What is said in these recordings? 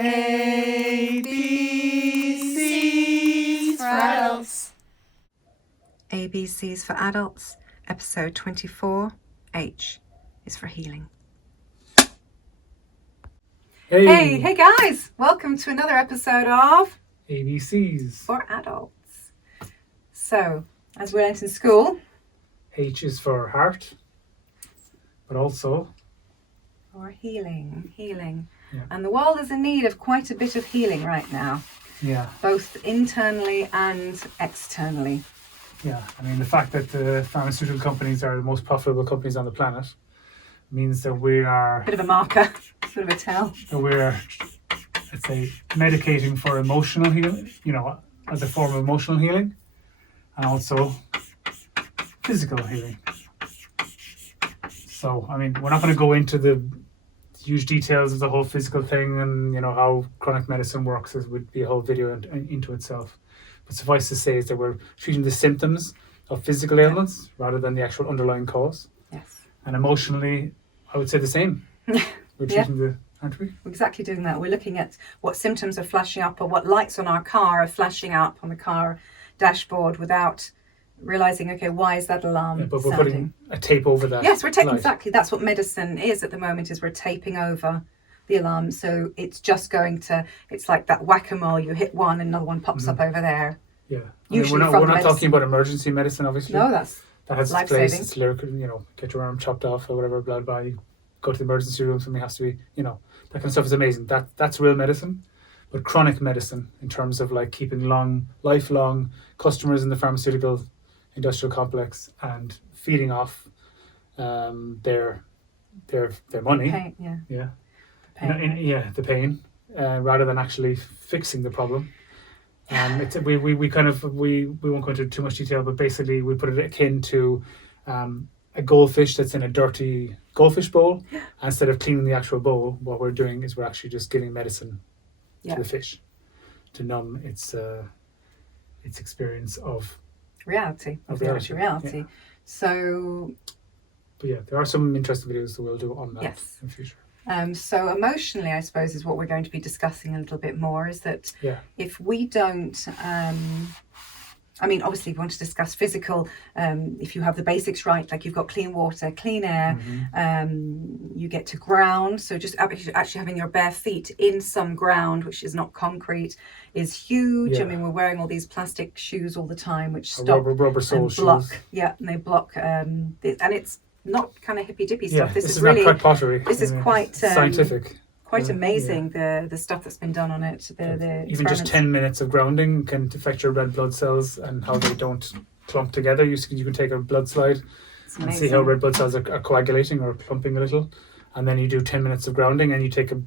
ABCs for adults. ABCs for adults, episode 24. H is for healing. Hey guys! Welcome to another episode of ABCs for adults. So, as we went in school, H is for heart, but also for healing. Yeah. And the world is in need of quite a bit of healing right now. Yeah. Both internally and externally. Yeah. I mean, the fact that the pharmaceutical companies are the most profitable companies on the planet means that we are... Bit of a marker, sort of a tell. That we're, let's say, medicating for emotional healing, as a form of emotional healing, and also physical healing. So, I mean, we're not going to go into the huge details of the whole physical thing and, how chronic medicine works. It would be a whole video into itself. But suffice to say is that we're treating the symptoms of physical ailments rather than the actual underlying cause. Yes. And emotionally, I would say the same. We're treating aren't we? We're exactly doing that. We're looking at what symptoms are flashing up or what lights on our car are flashing up on the car dashboard without realizing, okay, why is that alarm but we're sounding? putting a tape over that. Yes, we're taping. light. Exactly. That's what medicine is at the moment, is we're taping over the alarm. So it's just it's like that whack-a-mole. You hit one and another one pops up over there. Yeah. Usually we're not talking about emergency medicine, obviously. No, that has its place. life-saving. It's lyrical, get your arm chopped off or whatever, blah, blah. You go to the emergency room, something has to be, that kind of stuff is amazing. That's real medicine. But chronic medicine, in terms of like keeping lifelong customers in the pharmaceutical industrial complex and feeding off their money. Pain, yeah. Yeah. Pain. The pain, rather than actually fixing the problem. We won't go into too much detail, but basically we put it akin to a goldfish that's in a dirty goldfish bowl. Instead of cleaning the actual bowl, what we're doing is we're actually just giving medicine to the fish to numb its experience of reality. Yeah. So, but yeah, there are some interesting videos that we'll do on that in the future. So emotionally, I suppose, is what we're going to be discussing a little bit more, is that if we don't, obviously we want to discuss physical, if you have the basics right, like you've got clean water, clean air, you get to ground. So just actually having your bare feet in some ground, which is not concrete, is huge. Yeah. I mean, we're wearing all these plastic shoes all the time, which stop rubber sole and block. shoes. Yeah, and they block, and it's not kind of hippy dippy stuff. Yeah, This is is really not pottery. This is quite scientific. Quite amazing. The stuff that's been done on it. Even just 10 minutes of grounding can affect your red blood cells and how they don't clump together. You can take a blood slide and see how red blood cells are coagulating or clumping a little, and then you do 10 minutes of grounding and you take a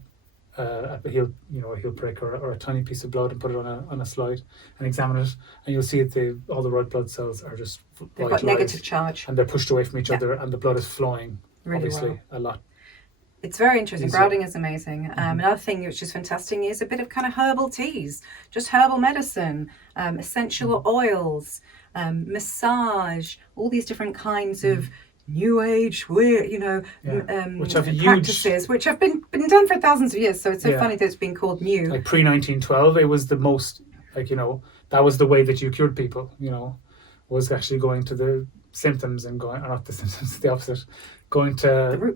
heel prick or a tiny piece of blood and put it on a slide and examine it, and you'll see that all the red blood cells are just they've got negative charge and they're pushed away from each other, and the blood is flowing really a lot. It's very interesting. Grounding is amazing. Another thing which is fantastic is a bit of kind of herbal teas, just herbal medicine, essential oils, massage, all these different kinds of new age practices, which have been done for thousands of years. So it's so funny that it's been called new. Like pre-1912, it was the most, that was the way that you cured people, was actually going to the symptoms and not the symptoms, the opposite, going to the root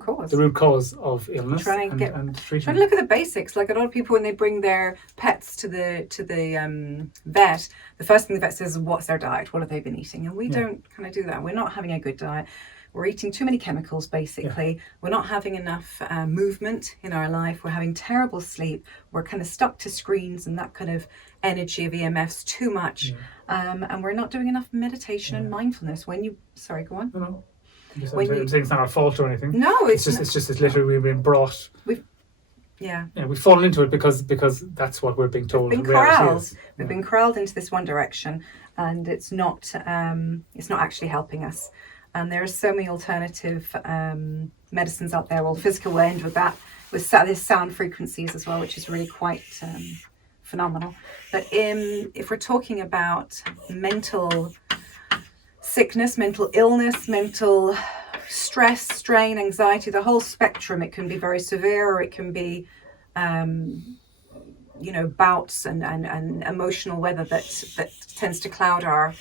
cause of illness and treatment. Trying to look at the basics. Like a lot of people, when they bring their pets to the vet, the first thing the vet says is, what's their diet? What have they been eating? And we don't kind of do that. We're not having a good diet. We're eating too many chemicals, basically. Yeah. We're not having enough movement in our life. We're having terrible sleep. We're kind of stuck to screens and that kind of energy of EMFs too much. Yeah. And we're not doing enough meditation and mindfulness. Sorry, go on. No. I'm saying it's not our fault or anything. No, it's literally we've been brought. We've fallen into it because that's what we're being told. We've been corralled. We've been corralled into this one direction, and it's not actually helping us. And there are so many alternative medicines out there. Well, physical will end with that, with there's sound frequencies as well, which is really quite phenomenal. But if we're talking about mental sickness, mental illness, mental stress, strain, anxiety, the whole spectrum, it can be very severe or it can be bouts and emotional weather that tends to cloud our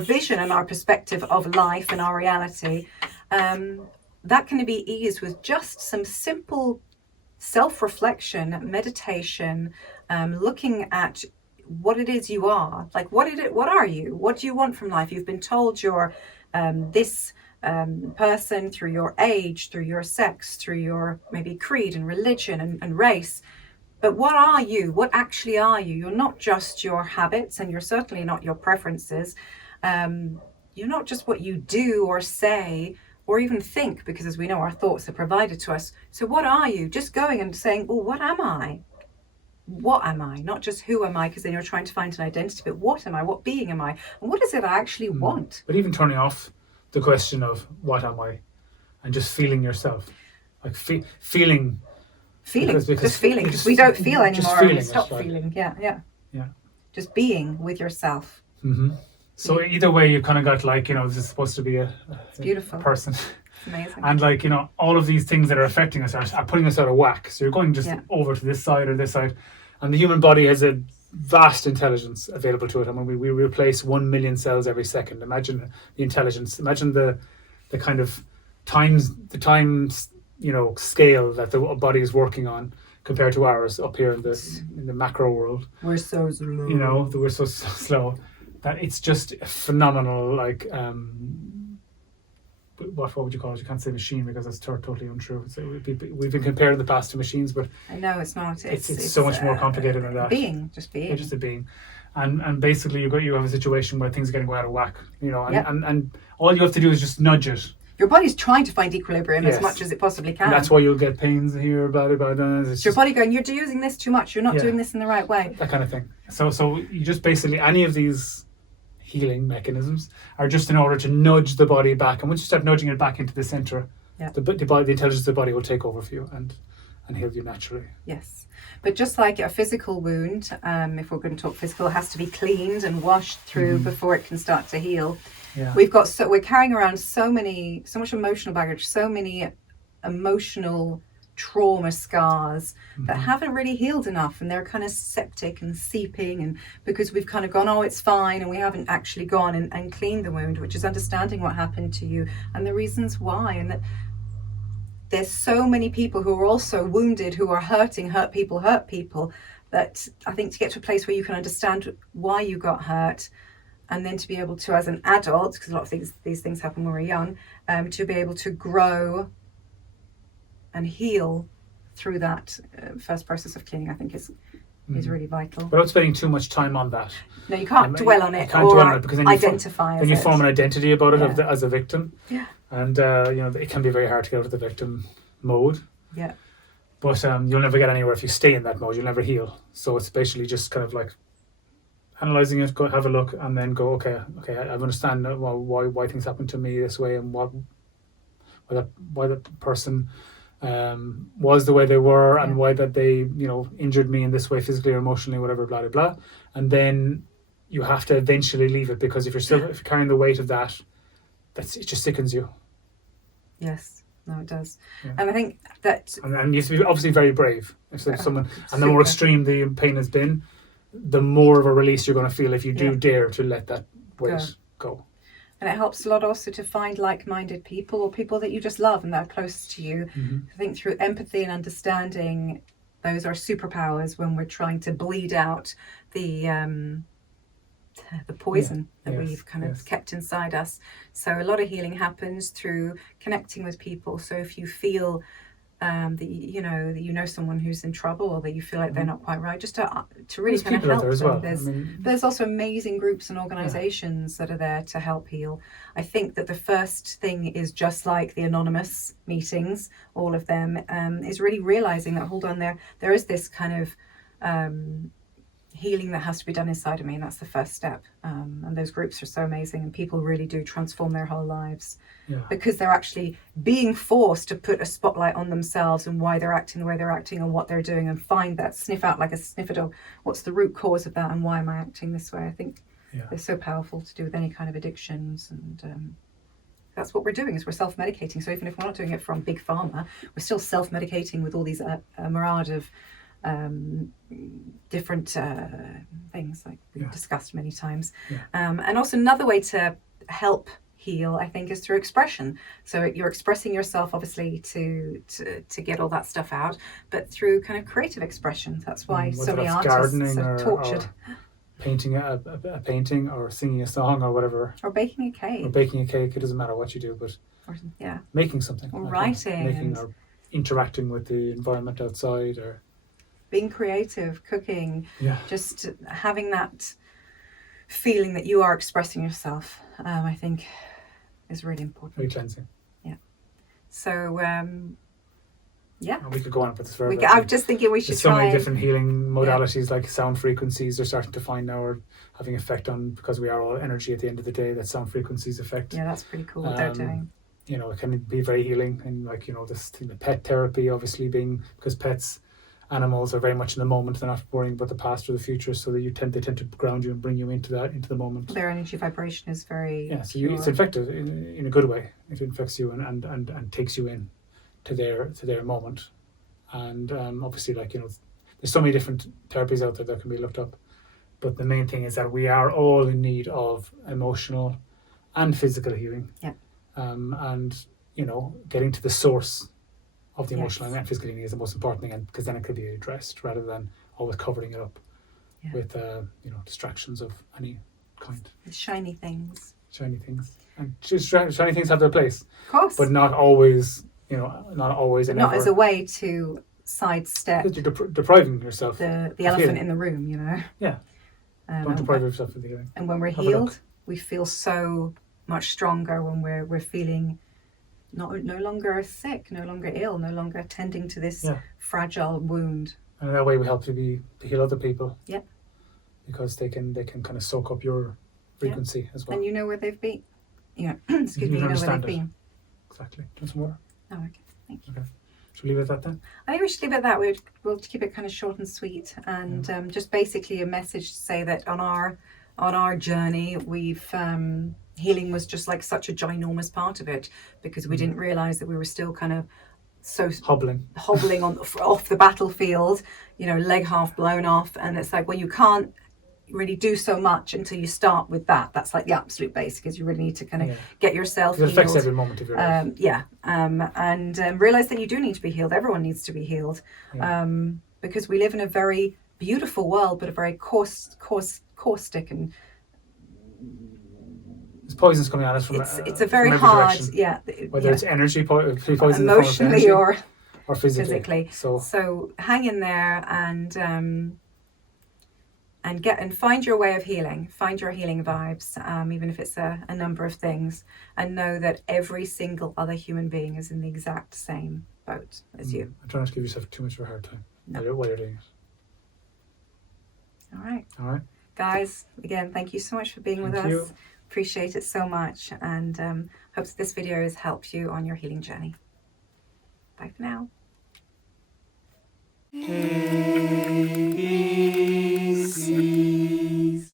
vision and our perspective of life and our reality, that can be eased with just some simple self-reflection, meditation, looking at what it is you are. Like, what are you? What do you want from life? You've been told you're this person through your age, through your sex, through your maybe creed and religion and race. But what are you? What actually are you? You're not just your habits, and you're certainly not your preferences. You're not just what you do or say or even think, because as we know, our thoughts are provided to us. So what are you? Just going and saying, oh, what am I? What am I? Not just who am I, because then you're trying to find an identity, but what am I? What being am I? And what is it I actually want? But even turning off the question of what am I, and just feeling yourself, like feeling. Because just feeling. Because we don't feel anymore. We stop feeling. Yeah. Just being with yourself. Mm-hmm. So either way, you kind of got like, this is supposed to be a beautiful person. Amazing. And like, all of these things that are affecting us are putting us out of whack. So you're going just over to this side or this side. And the human body has a vast intelligence available to it. I mean, we replace 1 million cells every second. Imagine the intelligence. Imagine the kind of times scale that the body is working on compared to ours up here in the macro world. We're so slow. We're so slow that it's just phenomenal. Like, what would you call it? You can't say machine because that's totally untrue. So we've been compared in the past to machines, but I know it's not. It's so much more complicated than that. Just being. It's just a being, and basically you have a situation where things are getting out of whack. And all you have to do is just nudge it. Your body's trying to find equilibrium as much as it possibly can. And that's why you'll get pains here, blah, blah, blah. It's your body going, you're using this too much, you're not doing this in the right way. That kind of thing. So you just basically, any of these healing mechanisms are just in order to nudge the body back. And once you start nudging it back into the center, the intelligence of the body will take over for you and heal you naturally. Yes. But just like a physical wound, if we're going to talk physical, it has to be cleaned and washed through before it can start to heal. Yeah. We're carrying around so much emotional baggage, so many emotional trauma scars that haven't really healed enough, and they're kind of septic and seeping, and because we've kind of gone, oh, it's fine, and we haven't actually gone and cleaned the wound, which is understanding what happened to you and the reasons why. And that there's so many people who are also wounded, who are hurt people, that I think to get to a place where you can understand why you got hurt, and then to be able to, as an adult, because a lot of these things happen when we're young, to be able to grow and heal through that first process of cleaning, I think is really vital. Without spending too much time on that. No, you can't dwell on it. You can't dwell on it, because then identify then you form an identity about it as a victim. Yeah. And it can be very hard to get out of the victim mode. Yeah. But you'll never get anywhere if you stay in that mode. You'll never heal. So it's basically just kind of like analyzing it, go have a look, and then go, okay, I understand why things happen to me this way, and why that person was the way they were, and why that they injured me in this way, physically or emotionally, whatever, blah blah blah. And then you have to eventually leave it, because if you're carrying the weight of that, it just sickens you. Yes. No, it does. Yeah. And I think that... And you have to be obviously very brave. If someone, and the more extreme the pain has been, the more of a release you're going to feel if you do dare to let that weight go. And it helps a lot also to find like-minded people, or people that you just love and that are close to you. I think through empathy and understanding, those are superpowers when we're trying to bleed out the poison that we've kind of kept inside us. So a lot of healing happens through connecting with people. So if you feel that you know someone who's in trouble, or that you feel like they're not quite right, just to really kind of help them. Well. There's also amazing groups and organizations that are there to help heal. I think that the first thing is, just like the anonymous meetings, all of them, is really realizing that, hold on, there is this kind of healing that has to be done inside of me, and that's the first step. And those groups are so amazing, and people really do transform their whole lives because they're actually being forced to put a spotlight on themselves and why they're acting the way they're acting and what they're doing, and find that, sniff out like a sniffer dog, what's the root cause of that and why am I acting this way. I think they're so powerful to do with any kind of addictions, and that's what we're doing, is we're self-medicating. So even if we're not doing it from big pharma, we're still self-medicating with all these mirage of different things like we've discussed many times. Yeah. And also another way to help heal, I think, is through expression. So you're expressing yourself obviously to get all that stuff out, but through kind of creative expression. That's why so many artists are tortured. Or painting a painting, or singing a song, or whatever. Or baking a cake. It doesn't matter what you do, but making something. Or writing. Or interacting with the environment outside, or being creative, cooking. Yeah. Just having that feeling that you are expressing yourself, I think is really important. Very cleansing. Yeah. So, And we could go on with this forever. I'm just thinking we should There's so many different healing modalities, like sound frequencies they're starting to find now are having effect on, because we are all energy at the end of the day, that sound frequencies affect. Yeah, that's pretty cool what they're doing. You know, it can be very healing, and like, you know, this thing, the pet therapy, obviously being, because animals are very much in the moment. They're not worrying about the past or the future, so that they tend to ground you and bring you into the moment. Their energy vibration is very so it's effective in a good way. It infects you and takes you in to their moment. And obviously, like, you know, there's so many different therapies out there that can be looked up, but the main thing is that we are all in need of emotional and physical healing. And, you know, getting to the source of the emotional and physical healing is the most important thing, and because then it could be addressed rather than always covering it up with you know, distractions of any kind. Shiny things, and just shiny things have their place, of course, but not always. You know, not always. Not as a way to sidestep. Because you're depriving yourself. The elephant in the room, you know. Yeah. Don't deprive yourself of the healing. And when we're healed, we feel so much stronger when we're feeling no longer sick, no longer ill, no longer tending to this fragile wound. And in that way, we help to heal other people. Yeah. Because they can kind of soak up your frequency as well. And you know where they've been. You know, excuse me, you know where they've been. Exactly. Do you want some more? Oh, okay. Thank you. Okay. Should we leave it at that then? I think we should leave it at that. We'll keep it kind of short and sweet, and just basically a message to say that on our journey, we've healing was just like such a ginormous part of it, because we didn't realize that we were still kind of so hobbling off the battlefield, you know, leg half blown off, and it's like, well, you can't really do so much until you start with that. That's like the absolute basic, because you really need to kind of get yourself healed. It affects every moment of your life. And realize that you do need to be healed. Everyone needs to be healed, because we live in a very beautiful world, but a very caustic and there's poisons coming at us from it's a very hard direction. Whether it's energy poison, emotionally or physically. So hang in there and find your way of healing, find your healing vibes, even if it's a number of things, and know that every single other human being is in the exact same boat as you. I'm trying not to give yourself too much of a hard time while you're doing it. All right. Guys, again, thank you so much for being with us. Appreciate it so much, and hope that this video has helped you on your healing journey. Bye for now.